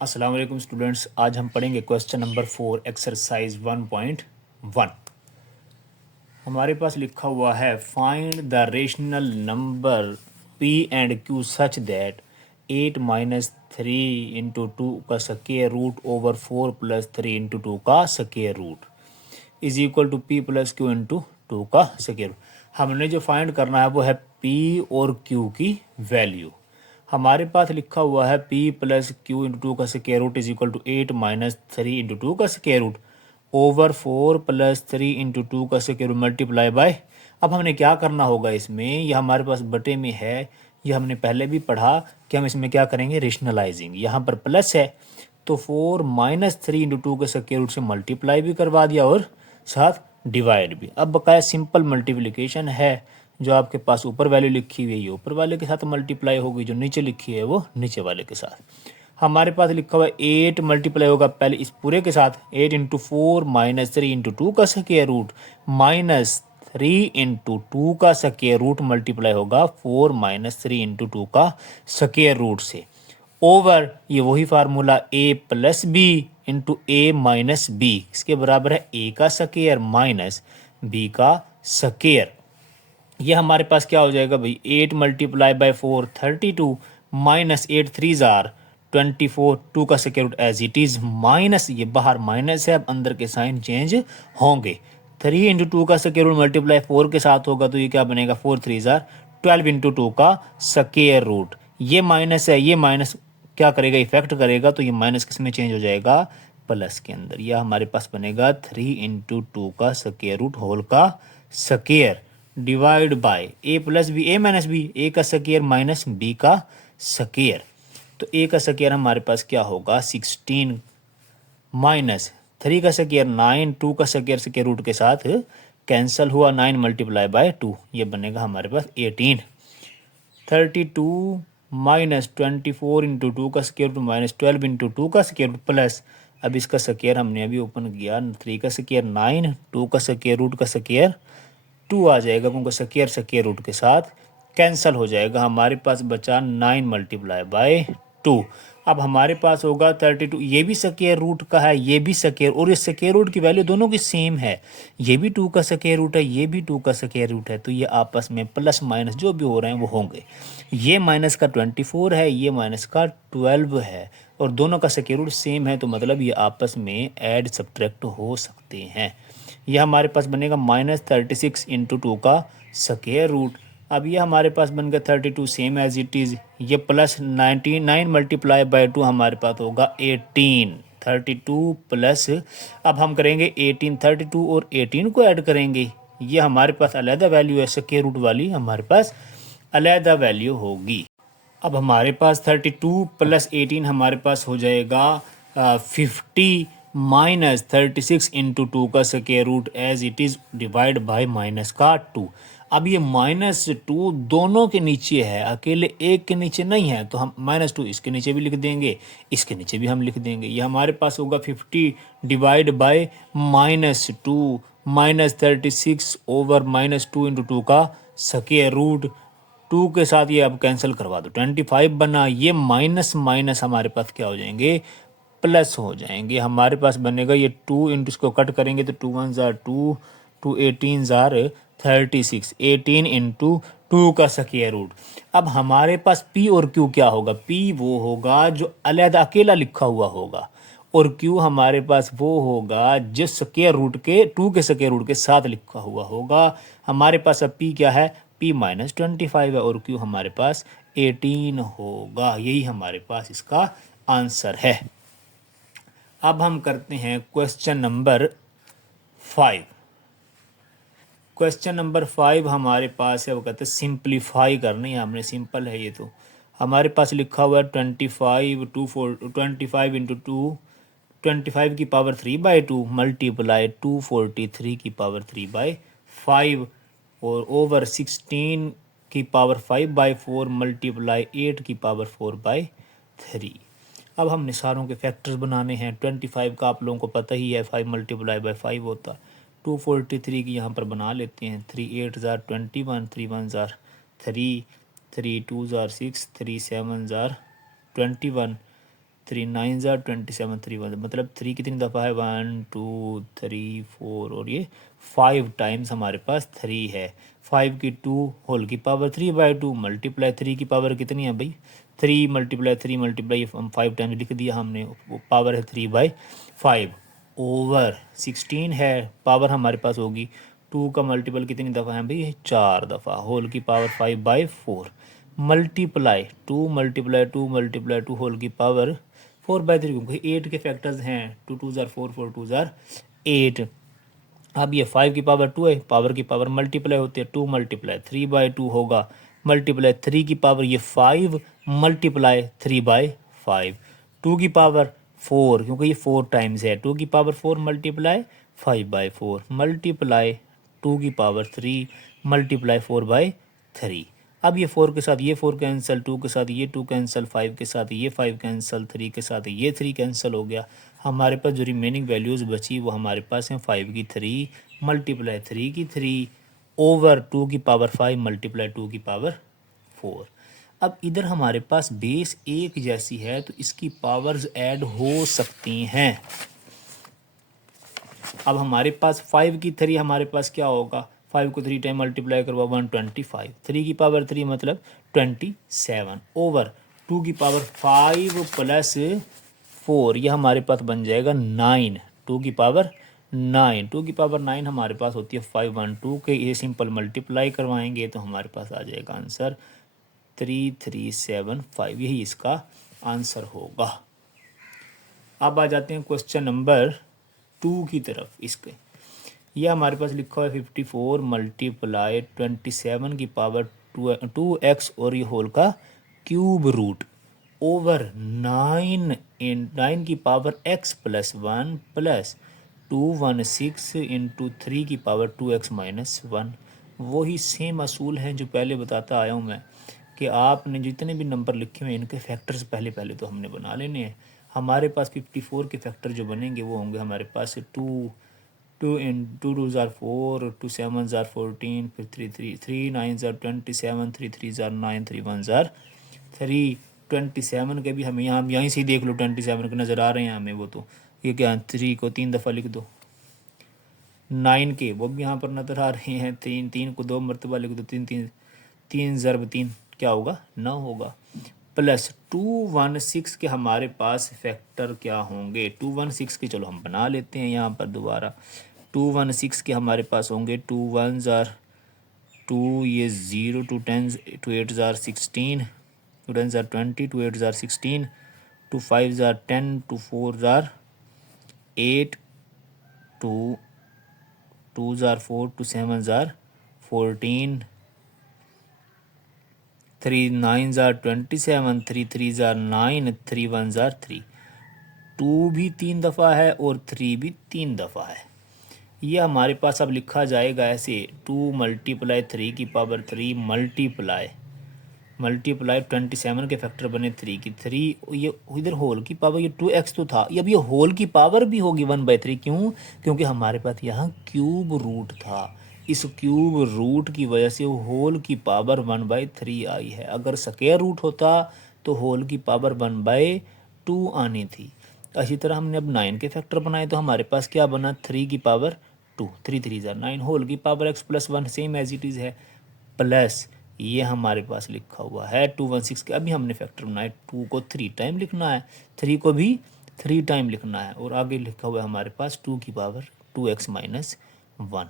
अस्सलाम वालेकुम स्टूडेंट्स। आज हम पढ़ेंगे क्वेश्चन नंबर 4 एक्सरसाइज 1.1। हमारे पास लिखा हुआ है find the rational number p and q such that 8 minus 3 into two का square root over 4 plus 3 into two का square root is equal to p plus q into two का square root. हमने जो find करना है वो है p और q की वैल्यू। हमारे पास लिखा हुआ है p plus q into two का square root is equal to 8 minus 3 into two का square root over 4 plus 3 into two का स्क्वायर रूट मल्टीप्लाई बाय। अब हमने क्या करना होगा इसमें, यह हमारे पास बटे में है, यह हमने पहले भी पढ़ा कि हम इसमें क्या करेंगे, रेशनलाइजिंग। यहाँ पर प्लस है तो 4 माइनस 3 इंटू टू के स्क्वायर रूट से मल्टीप्लाई भी करवा दिया और साथ डिवाइड भी। अब बकाया सिंपल मल्टीप्लिकेशन है, जो आपके पास ऊपर वैल्यू लिखी हुई है ये ऊपर वाले के साथ मल्टीप्लाई होगी, जो नीचे लिखी है वो नीचे वाले के साथ। हमारे पास लिखा हुआ है 8 मल्टीप्लाई होगा पहले इस पूरे के साथ, 8 इंटू 4 माइनस 3 इंटू टू का square root minus 3 into two का स्क्वायर रूट मल्टीप्लाई होगा 4 माइनस 3 इंटू टू का स्क्वायर रूट से ओवर ये वही formula a plus B into A minus B, इसके बराबर है a का स्क्वायर माइनस b का स्क्वायर। ये हमारे पास क्या हो जाएगा भाई, 8 मल्टीप्लाई बाई 4 32 माइनस 8 थ्री जार 24 टू का square root as it is minus, ये बाहर माइनस है, अब अंदर के साइन चेंज होंगे। 3 इंटू टू का स्क्वायर रूट मल्टीप्लाई 4 के साथ होगा तो ये क्या बनेगा, 4 थ्री जार 12 इंटू टू का स्क्वायर रूट। ये माइनस है, ये माइनस क्या करेगा, इफेक्ट करेगा, तो ये माइनस किस में चेंज हो जाएगा, प्लस के अंदर। यह हमारे पास बनेगा 3 इंटू टू का स्क्वायर रूट होल का square divide by a plus b, a minus b, a का स्क्वायर माइनस बी का स्क्वायर। तो ए का स्क्वायर हमारे पास क्या होगा 16 माइनस 3 का स्क्वायर 9, 2 का स्क्वायर रूट के साथ कैंसल हुआ, 9 मल्टीप्लाई बाय 2, ये बनेगा हमारे पास 18। 32 माइनस 24 इंटू टू का square root minus 12 into two का स्क्वायर रूट प्लस, अब इसका स्क्वायर हमने अभी ओपन किया, 3 का स्क्वायर 9, 2 का स्क्वायर रूट का स्क्वायर 2 आ जाएगा, क्योंकि स्क्वायर रूट के साथ कैंसल हो जाएगा। हमारे पास बचा 9 मल्टीप्लाई बाय 2। अब हमारे पास होगा 32, ये भी स्क्वायर रूट का है, ये भी स्क्वायर, और ये स्क्वायर रूट की वैल्यू दोनों की सेम है, ये भी 2 का स्क्वायर रूट है, ये भी 2 का स्क्वायर रूट है, तो ये आपस में प्लस माइनस जो भी हो रहे हैं वो होंगे। ये माइनस का 24 है, ये माइनस का 12 है, और दोनों का स्क्वायर रूट सेम है, तो मतलब ये आपस में ऐड सब्ट्रैक्ट हो सकते हैं। यह हमारे पास बनेगा माइनस 36 इंटू टू का स्क्वायर रूट। अब ये हमारे पास बन गया 32 सेम एज इट इज़, ये प्लस 99 मल्टीप्लाई बाय 2 हमारे पास होगा 18, 32 प्लस, अब हम करेंगे 18, 32 और 18 को ऐड करेंगे, ये हमारे पास अलहदा वैल्यू है, स्क्वायर रूट वाली हमारे पास अलहदा वैल्यू होगी। अब हमारे पास 32 प्लस 18 हमारे पास हो जाएगा 50 माइनस 36 इंटू टू का square root as it is divide by minus का 2। अब ये -2 दोनों के नीचे है, अकेले एक के नीचे नहीं है, तो हम -2 इसके नीचे भी लिख देंगे, इसके नीचे भी हम लिख देंगे। ये हमारे पास होगा 50 divide by -2 minus 36 over -2 into two का स्क्वायर रूट, 2 के साथ ये अब कैंसिल करवा दो, 25 बना, ये माइनस माइनस हमारे पास क्या हो जाएंगे, प्लस हो जाएंगे। हमारे पास बनेगा ये 2 इंटू इसको कट करेंगे तो 2 1 जार 2, 2 18 जार 36, 18 इंटू 2 का स्क्वायर रूट। अब हमारे पास P और Q क्या होगा, P वो होगा जो अलग अकेला लिखा हुआ होगा, और Q हमारे पास वो होगा जो स्क्वायर रूट के 2 के स्क्वायर रूट के साथ लिखा हुआ होगा। हमारे पास अब P क्या है, P माइनस 25 है, और Q हमारे पास 18 होगा। यही हमारे पास इसका आंसर है। अब हम करते हैं क्वेश्चन नंबर 5। क्वेश्चन नंबर 5 हमारे पास है, वो कहते हैं सिंप्लीफाई करनी है हमने, सिंपल है ये तो। हमारे पास लिखा हुआ है 25 इंटू 2, 25 की पावर 3/2 मल्टीप्लाई 243 की पावर 3/5 और ओवर 16 की पावर 5/4 मल्टीप्लाई 8 की पावर 4/3। अब हमने सारों के फैक्टर्स बनाने हैं। 25 का आप लोगों को पता ही है, 5 मल्टीप्लाई बाय 5 होता है। 243 की यहाँ पर बना लेते हैं, 3 8 जार 21, 3 1 जार 3, 3 2 जार 6, 3 7 जार 21, 3 9 ज़ार 27 3 1 मतलब 3 कितनी दफ़ा है 1 2 3 4 और ये 5 टाइम्स हमारे पास 3 है। 5 की 2 होल की पावर 3/2 मल्टीप्लाई 3 की पावर कितनी है भाई 3 मल्टीप्लाई 3 मल्टीप्लाई 5 टाइम्स लिख दिया हमने, वो पावर है 3/5 ओवर 16 है। पावर हमारे पास होगी 2 का मल्टीपल कितनी दफ़ा है भाई 4 दफ़ा, होल की power 5/4 multiply 2 multiply 2 multiply 2 whole की पावर 4/3 क्योंकि 8 के फैक्टर्स हैं 2 2 ज़ार 4 4 2 ज़ार 8। अब ये 5 की पावर 2 है, पावर की पावर मल्टीप्लाई होती है 2 मल्टीप्लाई 3/2 होगा मल्टीप्लाई 3 की पावर ये 5 मल्टीप्लाई 3/5 2 की पावर 4 क्योंकि ये 4 टाइम्स है 2 की पावर 4 मल्टीप्लाई 5/4 मल्टीप्लाई 2 की पावर 3 मल्टीप्लाई 4/3। अब ये 4 के साथ ये 4 कैंसिल 2 के साथ ये 2 कैंसिल 5 के साथ ये 5 कैंसिल 3 के साथ ये 3 कैंसिल हो गया। हमारे पास जो रिमेनिंग वैल्यूज़ बची वो हमारे पास हैं 5 की 3 मल्टीप्लाई 3 की 3 ओवर 2 की पावर 5 मल्टीप्लाई 2 की पावर 4। अब इधर हमारे पास बेस एक जैसी है तो इसकी पावर्स ऐड हो सकती हैं। अब हमारे पास 5 की 3 हमारे पास क्या होगा 5 को 3 टाइम मल्टीप्लाई करवा 125 3 की पावर 3 मतलब 27 ओवर 2 की पावर 5 प्लस 4 यह हमारे पास बन जाएगा 9 2 की पावर 9 2 की पावर 9 हमारे पास होती है 512 के ये सिंपल मल्टीप्लाई करवाएंगे तो हमारे पास आ जाएगा आंसर 3375 यही इसका आंसर होगा। अब आ जाते हैं क्वेश्चन नंबर 2 की तरफ। इसके यह हमारे पास लिखा है 54 मल्टीप्लाई 27 की पावर 2x और ये होल का क्यूब रूट ओवर 9 की power x plus 1 plus 216 into 3 की पावर 2x माइनस 1। वही सेम असूल हैं जो पहले बताता आया हूँ मैं कि आपने जितने भी नंबर लिखे हुए हैं इनके फैक्टर्स पहले पहले तो हमने बना लेने हैं। हमारे पास 54 के फैक्टर जो बनेंगे वो होंगे हमारे पास 2 ज़ार 4 2 7 ज़ार 14 फिर 3 9 ज़ार 27 3 ज़ार 9 3 1 ज़ार 3 27 के भी हमें यहाँ यहीं से ही देख लो 27 के नज़र आ रहे हैं हमें वो तो ये क्या 3 को 3 दफ़ा लिख दो 9 के वो भी यहाँ पर नज़र आ रहे हैं 3 को 2 मरतबा लिख दो 3 ज़रब 3 क्या होगा 9 होगा प्लस 216 के हमारे पास फैक्टर क्या होंगे 216 के चलो हम बना लेते हैं यहाँ पर दोबारा 216 के हमारे पास होंगे 2 1 ज़ार 2 ये 0 2 10 2 8 ज़ार 16 2 10 ज़ार 20 2 8 ज़ार 16 2 5 ज़ार 10 2 4 ज़ार 8 2 ज़ार 4 2 7 ज़ार 14 3 9 ज़ार 27 3 ज़ार 9 3 1 ज़ार 3 2 भी 3 दफ़ा है और 3 भी 3 दफ़ा है। ये हमारे पास अब लिखा जाएगा ऐसे 2 मल्टीप्लाई 3 की पावर 3 मल्टीप्लाई 27 के फैक्टर बने 3 की 3 ये इधर होल की पावर ये 2x तो था ये अब ये होल की पावर भी होगी 1/3 क्यों क्योंकि हमारे पास यहाँ क्यूब रूट था इस क्यूब रूट की वजह से होल की पावर 1/3 आई है। अगर स्क्वायर रूट होता तो होल की पावर 1/2 आनी थी। इसी तरह हमने अब 9 के फैक्टर बनाए तो हमारे पास क्या बना 3 की पावर 2 3 3 ज़ार 9 होल की power x plus 1 same as it is है प्लस ये हमारे पास लिखा हुआ है 216 के अभी हमने फैक्टर बनाए 2 को 3 टाइम लिखना है 3 को भी 3 टाइम लिखना है और आगे लिखा हुआ है हमारे पास 2 की पावर 2x माइनस 1।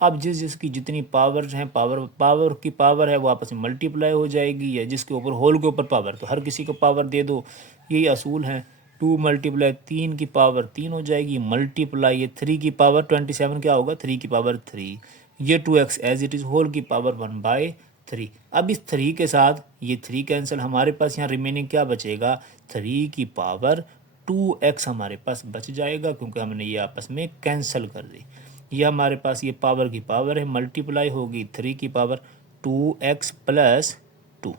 अब जिसकी जितनी पावर हैं पावर की पावर है वो आपस में मल्टीप्लाई हो जाएगी या जिसके ऊपर होल के ऊपर पावर तो हर किसी को पावर दे दो यही असूल है। 2 मल्टीप्लाई 3 की पावर 3 हो जाएगी मल्टीप्लाई ये 3 की पावर 27 क्या होगा 3 की पावर 3 ये 2x as it is whole की पावर 1/3। अब इस 3 के साथ ये 3 कैंसिल हमारे पास यहाँ रिमेनिंग क्या बचेगा 3 की पावर 2x हमारे पास बच जाएगा क्योंकि हमने ये आपस में कैंसिल कर दी। ये हमारे पास ये पावर की पावर है मल्टीप्लाई होगी 3 की power 2x plus 2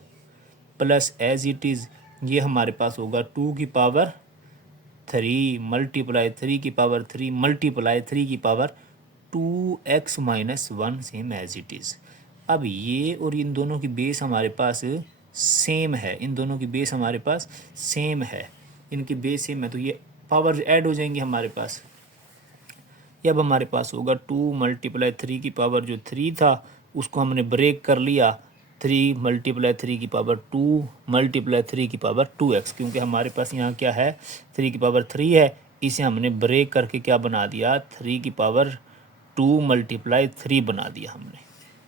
plus as it is ये हमारे पास होगा 2 की पावर 3 मल्टीप्लाई 3 की पावर 3 मल्टीप्लाई 3 की power 2x minus 1 same as it is. अब ये और इन दोनों की बेस हमारे पास सेम है इन दोनों की बेस हमारे पास सेम है इनकी बेस सेम है तो ये पावर ऐड हो जाएंगी हमारे पास। ये अब हमारे पास होगा 2 मल्टीप्लाई 3 की पावर जो 3 था उसको हमने ब्रेक कर लिया, 3 मल्टीप्लाई 3 की पावर 2 मल्टीप्लाई 3 की पावर 2x, क्योंकि हमारे पास यहाँ क्या है 3 की पावर 3 है, इसे हमने ब्रेक करके क्या बना दिया 3 की पावर 2 मल्टीप्लाई 3 बना दिया हमने।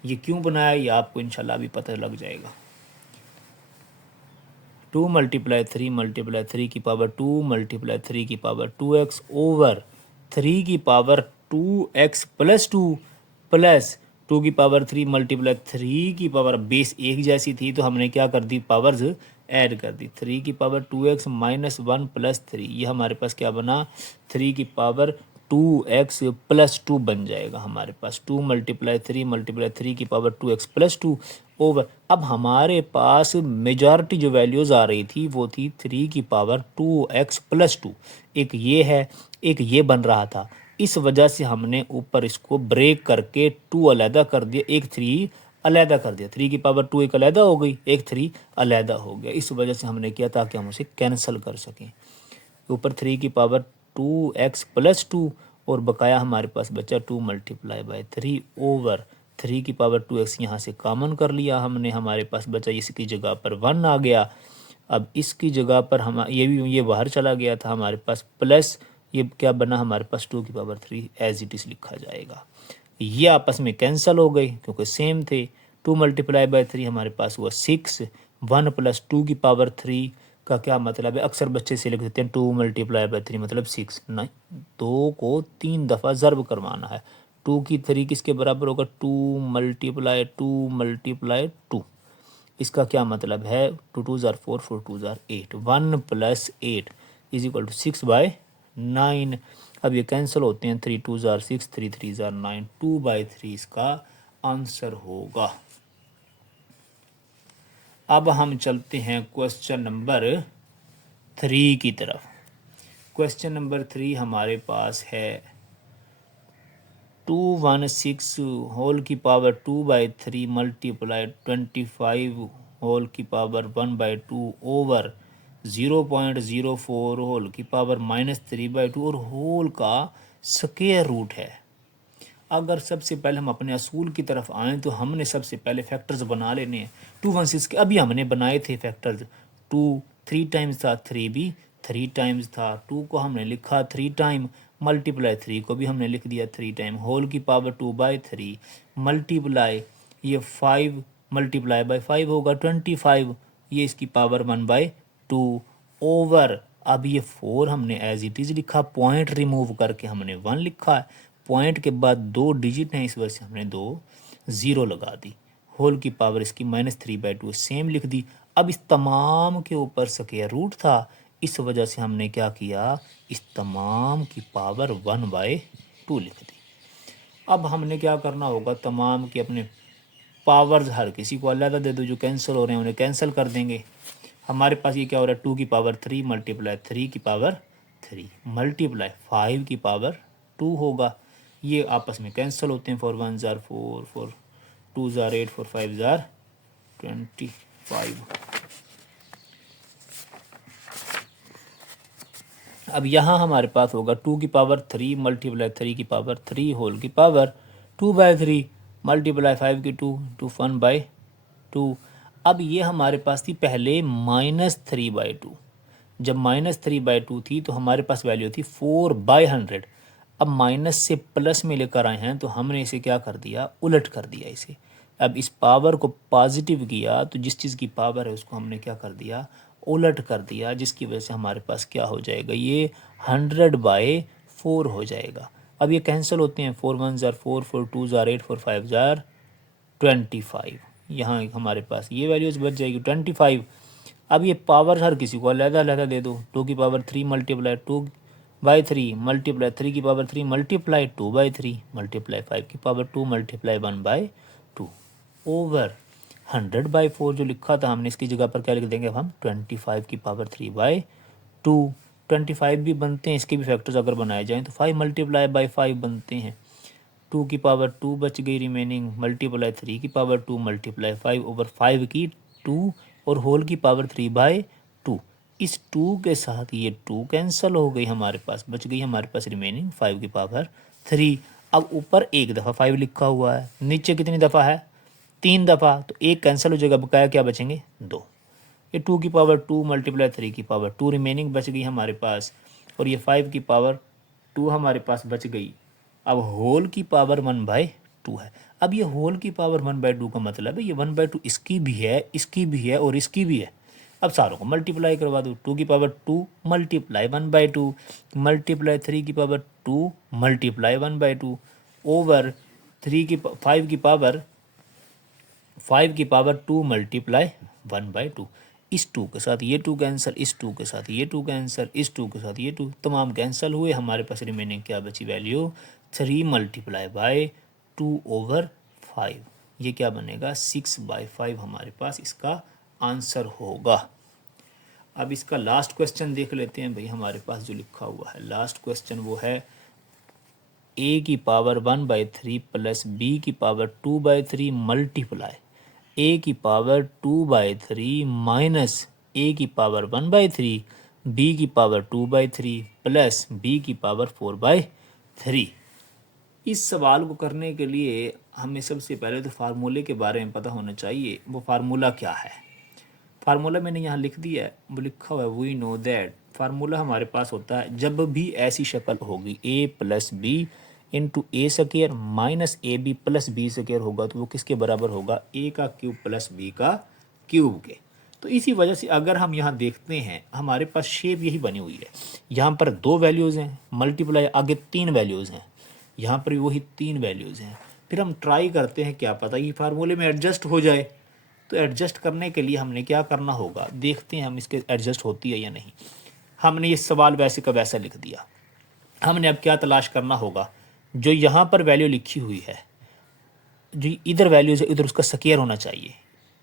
ये क्यों बनाया ये आपको इंशाल्लाह अभी पता लग जाएगा। 2 मल्टीप्लाई 3 की पावर 2 मल्टीप्लाई 3 की पावर 2x ओवर 3 की पावर 2x प्लस 2 प्लस 2 की पावर 3 मल्टीप्लाई 3 की पावर, बेस एक जैसी थी तो हमने क्या कर दी पावर्स ऐड कर दी, 3 की पावर 2x माइनस 1 प्लस 3, ये हमारे पास क्या बना 3 की पावर 2x प्लस 2 बन जाएगा हमारे पास। 2 मल्टीप्लाई 3 की पावर 2x प्लस 2 ओवर, अब हमारे पास मेजॉरिटी जो वैल्यूज़ आ रही थी वो थी 3 की पावर 2x प्लस 2, एक ये है एक ये बन रहा था, इस वजह से हमने ऊपर इसको ब्रेक करके 2 अलहदा कर दिया, एक 3 अलहदा कर दिया, 3 की पावर 2 एक अलहदा हो गई, एक 3 अलहदा हो गया, इस वजह से हमने किया ताकि हम उसे कैंसिल कर सकें। ऊपर 3 की पावर 2x प्लस 2 और बकाया हमारे पास बचा 2 मल्टीप्लाई बाई 3 ओवर 3 की पावर 2x, यहाँ से कॉमन कर लिया हमने, हमारे पास बचा इसकी जगह पर 1 आ गया। अब इसकी जगह पर हम ये बाहर चला गया था हमारे पास, प्लस ये क्या बना हमारे पास 2 की पावर 3 एज इट इज़ लिखा जाएगा। ये आपस में कैंसिल हो गई क्योंकि सेम थे। 2 मल्टीप्लाई बाई 3 हमारे पास हुआ 6, 1 प्लस 2 की पावर 3 का क्या मतलब है, अक्सर बच्चे से लिख देते हैं 2 मल्टीप्लाई बाई 3 मतलब 6, नहीं 2 को 3 दफ़ा ज़र्ब करवाना है। 2 की 3 किसके बराबर होगा 2 मल्टीप्लाई 2, इसका क्या मतलब है 2 2 ज़ार 4 4 2 ज़ार 8, 1 plus 8 is equal to 6 by 9। अब ये कैंसिल होते हैं, 3 2 ज़ार 6, 3 3 ज़ार 9, 2 बाई 3 इसका आंसर होगा। अब हम चलते हैं क्वेश्चन नंबर 3 की तरफ। क्वेश्चन नंबर 3 हमारे पास है 216 होल की पावर 2 बाई 3 मल्टीप्लाई 25 होल की पावर 1 बाई 2 ओवर 0.04 होल की पावर -3 बाई 2 और होल का स्क्वायर रूट है। अगर सबसे पहले हम अपने असूल की तरफ आएँ तो हमने सबसे पहले फैक्टर्स बना लेने हैं। 216 के अभी हमने बनाए थे फैक्टर्स, 2 3 टाइम्स था, 3 भी 3 टाइम्स था, 2 को हमने लिखा 3 टाइम, मल्टीप्लाई 3 को भी हमने लिख दिया 3 टाइम, होल की पावर 2 बाई 3 मल्टीप्लाई ये 5 मल्टीप्लाई बाई 5 होगा 25, ये इसकी पावर 1 बाई 2 ओवर, अब ये 4 हमने एज इट इज़ लिखा, पॉइंट रिमूव करके हमने 1 लिखा है, पॉइंट के बाद 2 डिजिट हैं इस वजह से हमने 2 ज़ीरो लगा दी, होल की पावर इसकी -3 बाई 2 सेम लिख दी। अब इस तमाम के ऊपर स्क्वायर रूट था, इस वजह से हमने क्या किया इस तमाम की पावर 1 बाई 2 लिख दी। अब हमने क्या करना होगा, तमाम के अपने पावर्स हर किसी को अलग दे दो, जो कैंसिल हो रहे हैं उन्हें कैंसिल कर देंगे। हमारे पास ये क्या हो रहा है 2 की पावर 3 मल्टीप्लाई 3 की पावर 3 मल्टीप्लाई 5 की पावर 2 होगा, ये आपस में कैंसिल होते हैं, 4 1 ज़ार 4 4 2 ज़ार 8 4 5 ज़ार 25। अब यहाँ हमारे पास होगा 2 की पावर 3 मल्टीप्लाई 3 की पावर 3 होल की पावर 2 बाई 3 मल्टीप्लाई 5 की 2 1 बाई 2। अब ये हमारे पास थी पहले -3 बाई 2, जब -3 बाई 2 थी तो हमारे पास वैल्यू थी 4 बाई 100। अब माइनस से प्लस में लेकर आए हैं तो हमने इसे क्या कर दिया उलट कर दिया इसे। अब इस पावर को पॉजिटिव किया तो जिस चीज़ की पावर है उसको हमने क्या कर दिया उलट कर दिया, जिसकी वजह से हमारे पास क्या हो जाएगा ये 100 बाई 4 हो जाएगा। अब ये कैंसिल होते हैं, 4 1 ज़ार 4 4 2 ज़ार 8 4 5 ज़ार 25, यहाँ हमारे पास ये वैल्यूज़ बच जाएगी 25। अब ये पावर हर किसी को अलग अलग दे दो, 2 की पावर 3 मल्टीप्लाई 2 बाई 3 मल्टीप्लाई 3 की पावर 3 मल्टीप्लाई 2 बाई 3 मल्टीप्लाई 5 की power 2 multiply 1 by 2 over 100 by 4 जो लिखा था हमने इसकी जगह पर क्या लिख देंगे अब हम 25 की पावर 3 बाई 2। 25 भी बनते हैं, इसके भी फैक्टर्स अगर बनाए जाएँ तो 5 मल्टीप्लाई बाई 5 बनते हैं, 2 की पावर 2 बच गई रिमेनिंग, मल्टीप्लाई 3 की पावर 2 मल्टीप्लाई 5 ओवर 5 की 2 और होल की पावर 3 बाई 2। इस 2 के साथ ये 2 कैंसिल हो गई, हमारे पास बच गई हमारे पास रिमेनिंग 5 की पावर 3। अब ऊपर एक दफ़ा 5 लिखा हुआ है, नीचे कितनी दफ़ा है 3 दफ़ा, तो एक कैंसिल हो जाएगा, बकाया क्या बचेंगे 2। ये 2 की पावर 2 मल्टीप्लाई 3 की पावर 2 रिमेनिंग बच गई हमारे पास, और ये 5 की पावर 2 हमारे पास बच गई। अब होल की पावर 1/2 है। अब ये होल की पावर 1/2 का मतलब है ये 1/2 इसकी भी है, इसकी भी है और इसकी भी है। अब सारों को मल्टीप्लाई करवा दो, 2 की पावर 2 मल्टीप्लाई 1/2 मल्टीप्लाई 3 की पावर 2 मल्टीप्लाई 1/2 ओवर 5 की पावर 2 मल्टीप्लाई 1/2। इस 2 के साथ ये 2 कैंसिल, इस 2 के साथ ये 2 कैंसिल, इस 2 के साथ ये 2 तमाम कैंसिल हुए, हमारे पास रिमेनिंग क्या बची वैल्यू 3 मल्टीप्लाई बाय 2 ओवर 5। ये क्या बनेगा 6/5 हमारे पास इसका आंसर होगा। अब इसका लास्ट क्वेश्चन देख लेते हैं भाई, हमारे पास जो लिखा हुआ है लास्ट क्वेश्चन वो है a की पावर 1/3 प्लस b की पावर 2/3 मल्टीप्लाई a की पावर 2/3 माइनस a की पावर 1/3 b की पावर 2/3 प्लस b की पावर 4/3। इस सवाल को करने के लिए हमें सबसे पहले तो फार्मूले के बारे में पता होना चाहिए। वो फार्मूला क्या है, फार्मूला मैंने यहाँ लिख दिया है, वो लिखा हुआ है वी नो दैट। फार्मूला हमारे पास होता है जब भी ऐसी शक्ल होगी a plus B into a square minus a b plus b square होगा, तो वो किसके बराबर होगा a का क्यूब प्लस b का क्यूब के। तो इसी वजह से अगर हम यहाँ देखते हैं हमारे पास शेप यही बनी हुई है, यहाँ पर 2 वैल्यूज़ हैं मल्टीप्लाई आगे 3 वैल्यूज़ हैं, यहाँ पर वही 3 वैल्यूज़ हैं। फिर हम ट्राई करते हैं क्या पता ये फार्मूले में एडजस्ट हो जाए। तो एडजस्ट करने के लिए हमने क्या करना होगा, देखते हैं हम इसके एडजस्ट होती है या नहीं। हमने ये सवाल वैसे का वैसा लिख दिया, हमने अब क्या तलाश करना होगा, जो यहाँ पर वैल्यू लिखी हुई है जो इधर वैल्यूज है इधर उसका स्क्वायर होना चाहिए।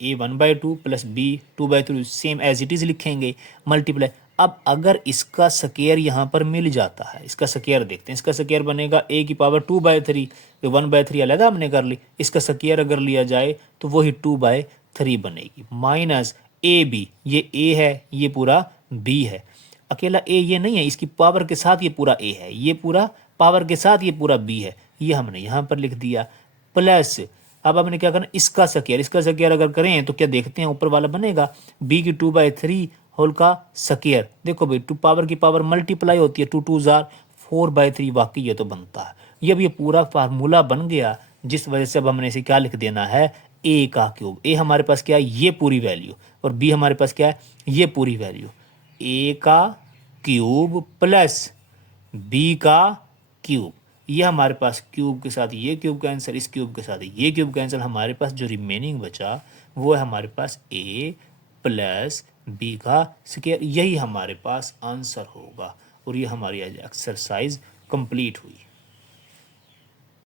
a 1/2 plus b 2/3 same as it is लिखेंगे मल्टीप्लाई। अब अगर इसका स्क्वायर यहाँ पर मिल जाता है, इसका स्क्वायर देखते हैं, इसका स्क्वायर बनेगा a की पावर 2/3, तो 1/3 अलग हमने कर ली, इसका स्क्वायर अगर लिया जाए तो वही 2/3 बनेगी माइनस ए बी, ये a है ये पूरा b है, अकेला a ये नहीं है, इसकी पावर के साथ ये पूरा a है, ये पूरा पावर के साथ ये पूरा b है, ये हमने यहाँ पर लिख दिया प्लस। अब हमने क्या करना, इसका स्क्वायर अगर करें तो क्या देखते हैं ऊपर वाला बनेगा b की 2/3 होल का स्क्वायर। देखो भाई 2 पावर की पावर मल्टीप्लाई होती है, 2 2 जार 4/3, वाकई ये तो बनता है। ये अब ये पूरा फार्मूला बन गया, जिस वजह से अब हमने इसे क्या लिख देना है a का क्यूब। a हमारे पास क्या है ये पूरी वैल्यू, और b हमारे पास क्या है ये पूरी वैल्यू, a का क्यूब प्लस b का क्यूब। ये हमारे पास क्यूब के साथ ये क्यूब कैंसिल, इस क्यूब के साथ ये क्यूब कैंसिल, हमारे पास जो रिमेनिंग बचा वो है हमारे पास a प्लस b का स्क्वायर। यही हमारे पास आंसर होगा, और ये हमारी एक्सरसाइज कंप्लीट हुई।